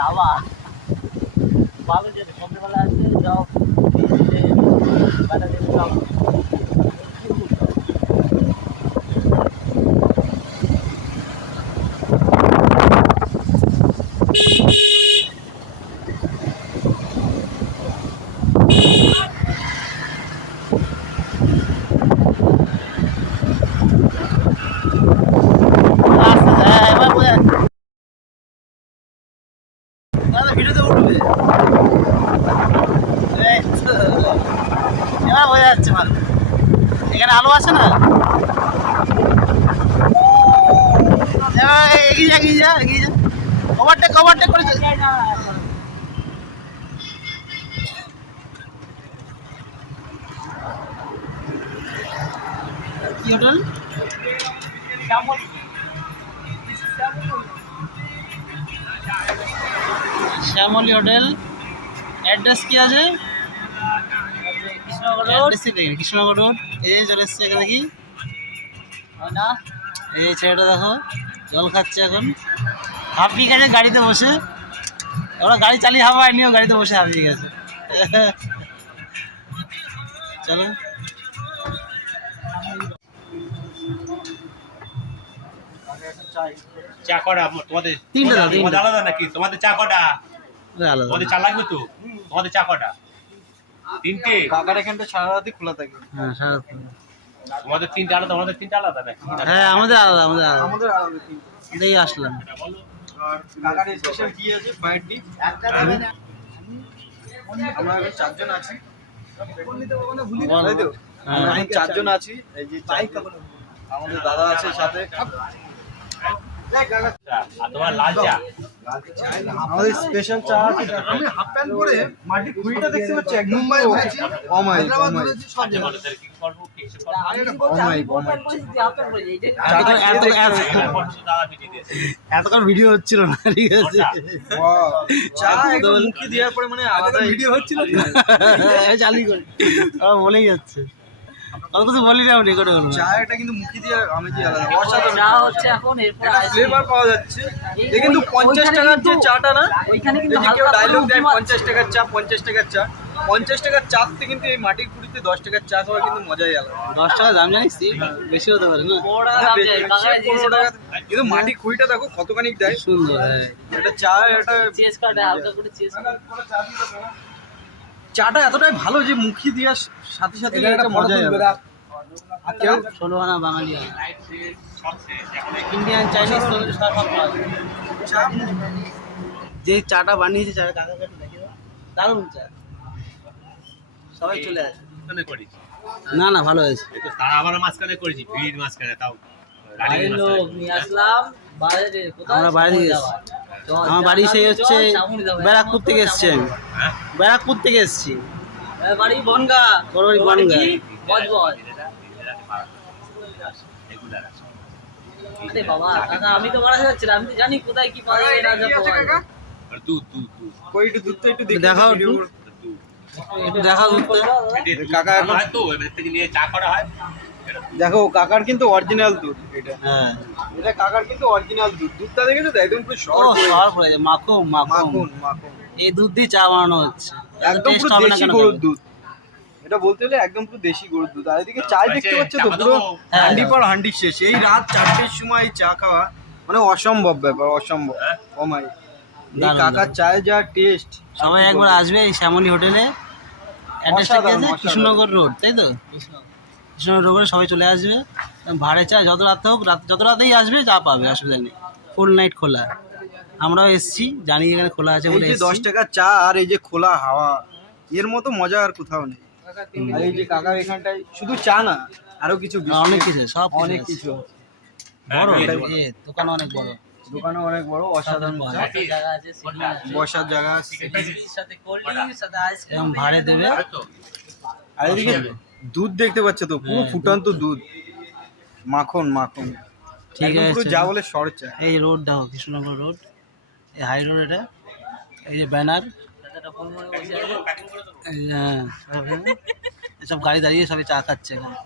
দাওয়া ভালো যে সন্ধ্যেবেলা আসবে যাও ভিডিওতে উঠবে এবার বোঝা যাচ্ছে ভালো। এখানে আলো আছে না, এগিয়ে যা ওভারটেক করে কি হোটেল? শ্যামলী হোটেল। অ্যাড্রেস কি আছে? কৃষ্ণনগর রোড। এই চলে এসছে এখানে, দেখি না এই ছেলেটা দেখো জল খাচ্ছে এখন, হাঁপিয়ে গেছে গাড়িতে বসে। ওরা গাড়ি চালিয়ে হাওয়ায় নিয়েও গাড়িতে বসে হাঁপিয়ে গেছে। চলো চা কটা তোমাদের? তিনটা আলাদা নাকি? তোমাদের চা কটা? তোমাদের চা লাগবে তো? তোমাদের চা কটা? তিনটে? কাকার এখানটা সারা রাতই খোলা থাকে। হ্যাঁ সারা রাত। তোমাদের তিনটা আলাদা, আমাদের তিনটা আলাদা নাকি? হ্যাঁ আমাদের আলাদা। আমাদের আলাদা তিনটা। এই আসলাম। আর কাকার স্পেশাল কি আছে? ফায়ার টি। আমরা এখন 4 জন আছি, তাই তো? আমরা এখন 4 জন আছি। এই যে আমাদের দাদা আছে সাথে। আর তোমার লাল চা? আমাদের স্পেশাল চা আছে। আমি হাফ প্যান্ট পরে মাটি খুঁড়িটা দেখতে পাচ্ছি, এক মুম্বাই ঘুরেছি। অমাই কি করবো? কিছু এতক্ষণ ভিডিও হচ্ছিল না, ঠিক আছে? চা একদম মুখে দেওয়ার পরে মানে আলাদা ভিডিও হচ্ছিল, চালু করে বলেই যাচ্ছে। অত কিছু বলি না, রেকর্ড হলো। চাটা কিন্তু মুখে দিয়ে আমেজি আলাদা, অসাধারণ চা হচ্ছে। এখন এরপর ফ্লেভার পাওয়া যাচ্ছে। এই কিন্তু 50 টাকার যে চাটা না, ওইখানে কিন্তু কেউ ডায়লগ দেয় 50 টাকার চা, 50 টাকার চা। 50 টাকার চাতে কিন্তু এই মাটির কুড়িতে 10 টাকার চা খাওয়া কিন্তু মজাই আলাদা। 10 টাকা দাম জানিস? বেশি হতে পারে না? কিন্তু মাটি খুঁড়িটা দেখো কতখানি দেয়, সুন্দর। এটা চা, এটা চেস কাটে হালকা করে চেস। চাটা এতটাই ভালো যে মুখি দেওয়ার সাথে সাথে এটা মজাই আলাদা। আর কেউ 16 আনা বাঙালি ইন্ডিয়ান চাইনিজ চা যে চাটা বানিয়েছে, চাটা কাকাকে দেখে দারুণ চা, সবাই চলে আসে। করিস না ভালো হয়েছে। তারা আবার মাঝখানে করেছি, ভিড় মাঝখানে, তাও আমরা বাইরে থেকে এসেছি। আমার বাড়ি সেই হচ্ছে ব্যারাকপুর থেকে এসছি আমি। ব্যারাকপুর থেকে এসছি। বাড়ি বনগা। বড় বাড়ি বনগা। আরে বাবা দাদা, আমি তো মারা যাচ্ছিলাম, আমি তো জানি কোথায় কি পাওয়া যায় না পাওয়া। দুধ কই একটু দুধ তো একটু দেখাও, একটু দেখাও দুধ। কাকা এখন হয়তো এবার থেকে নিয়ে চা করা হয়। দেখো কাকার কিন্তু অরিজিনাল দুধ এটা। হ্যাঁ এটা কাকার কিন্তু অরিজিনাল দুধ। দুধটা দেখেছো তো একদম পুরো শহর পড়ে যায়, মাখন। মাখন। এই দুধ দিয়ে চা বানানো হচ্ছে, একদম পুরো দেশি গরুর দুধ। এটা বলতে হলে একদম পুরো দেশি গরুর দুধ। আর এদিকে চায় দেখতে পাচ্ছ তো, পুরো হান্ডি পর হান্ডি শেষ। এই রাত 4টের সময় চা খাওয়া মানে অসম্ভব ব্যাপার, অসম্ভব। কমাই এই কাকার চায়ের যা টেস্ট। সবাই একবার আসবে এই শ্যামলী হোটেলে। অ্যাড্রেসটা কি আছে? কৃষ্ণনগর রোড, তাই তো? কৃষ্ণনগর রোডে সবাই চলে আসবে। ভাড়ে চা যত রাত হোক, যত রাতেই আসবে চা পাবে, অসুবিধা নেই। ফুল নাইট খোলা। আমরাও এসছি, জানি এখানে খোলা আছে বলে। 10 টাকার চা আর এই যে খোলা হাওয়া, এর মতো মজা আর কোথাও নেই। আর এই যে কাকার এখানটায় শুধু চা না, আরো কিছু অনেক কিছু, সব অনেক কিছু বড়। দোকান অনেক বড়, দোকানও অনেক বড়, অসাধারণ বসার জায়গা আছে। এবং ভাড়ে দেবে। আর এদিকে দুধ দেখতে পাচ্ছ তো, পুরো হ্যাঁ, ফুটান্ত দুধ, মাখন মাখন, ঠিক একদম পুরো আছে। যা বলে সরচা। এই রোড দেখো, কৃষ্ণনগর রোড, এই হাই রোড এটা, এই যে ব্যানার, এই যে, হ্যাঁ, এসব গাড়ি দাঁড়িয়ে সবাই চা খাচ্ছে এখানে।